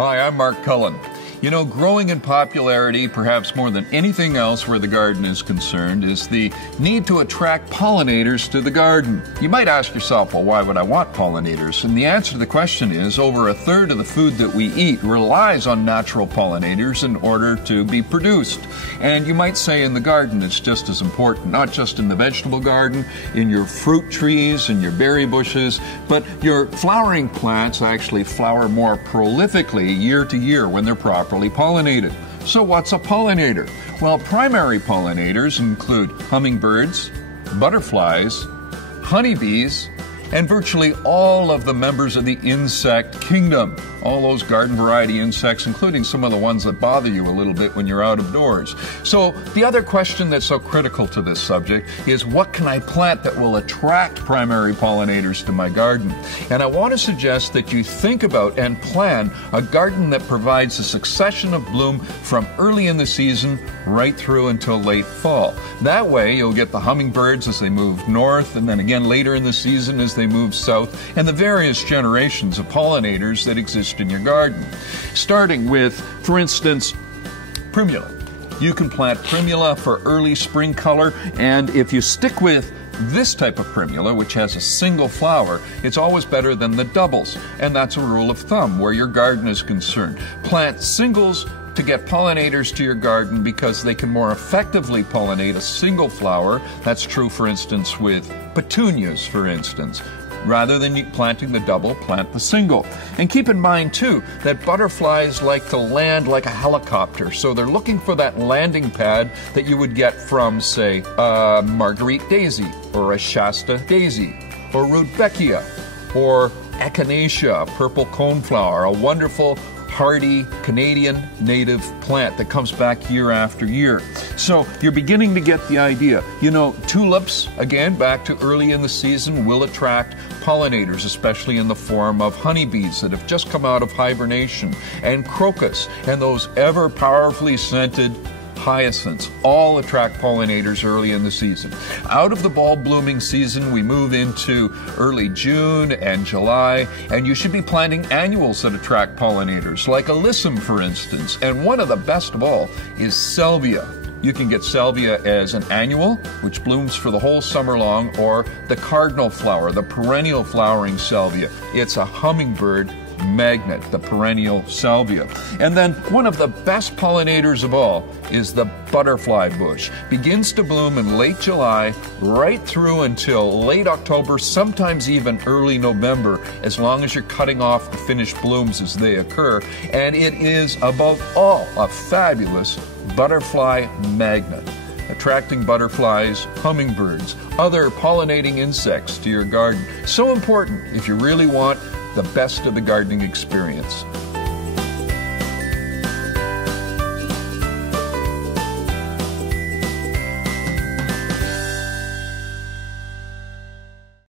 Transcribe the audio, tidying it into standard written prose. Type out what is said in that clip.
Hi, I'm Mark Cullen. You know, growing in popularity, perhaps more than anything else where the garden is concerned, is the need to attract pollinators to the garden. You might ask yourself, well, why would I want pollinators? And the answer to the question is, over a third of the food that we eat relies on natural pollinators in order to be produced. And you might say in the garden it's just as important, not just in the vegetable garden, in your fruit trees and your berry bushes, but your flowering plants actually flower more prolifically year to year when they're properly pollinated. So what's a pollinator? Well, primary pollinators include hummingbirds, butterflies, honeybees, and virtually all of the members of the insect kingdom. All those garden variety insects, including some of the ones that bother you a little bit when you're out of doors. So the other question that's so critical to this subject is, what can I plant that will attract primary pollinators to my garden? And I want to suggest that you think about and plan a garden that provides a succession of bloom from early in the season right through until late fall. That way you'll get the hummingbirds as they move north, and then again later in the season as they move south, and the various generations of pollinators that exist in your garden. Starting with, for instance, primula. You can plant primula for early spring color, and if you stick with this type of primula, which has a single flower, it's always better than the doubles, and that's a rule of thumb where your garden is concerned. Plant singles to get pollinators to your garden because they can more effectively pollinate a single flower. That's true, for instance, with petunias, for instance. Rather than planting the double, plant the single. And keep in mind, too, that butterflies like to land like a helicopter, so they're looking for that landing pad that you would get from, say, a Marguerite daisy, or a Shasta daisy, or Rudbeckia, or Echinacea, a purple coneflower, a wonderful hardy Canadian native plant that comes back year after year. So you're beginning to get the idea. You know, tulips, again, back to early in the season, will attract pollinators, especially in the form of honeybees that have just come out of hibernation, and crocus, and those ever powerfully scented hyacinths all attract pollinators early in the season. Out of the bulb blooming season, we move into early June and July, and you should be planting annuals that attract pollinators, like alyssum, for instance. And one of the best of all is salvia. You can get salvia as an annual, which blooms for the whole summer long, or the cardinal flower, the perennial flowering salvia. It's a hummingbird magnet, the perennial salvia. And then one of the best pollinators of all is the butterfly bush. Begins to bloom in late July, right through until late October, sometimes even early November, as long as you're cutting off the finished blooms as they occur. And it is, above all, a fabulous butterfly magnet, attracting butterflies, hummingbirds, other pollinating insects to your garden. So important if you really want the best of the gardening experience.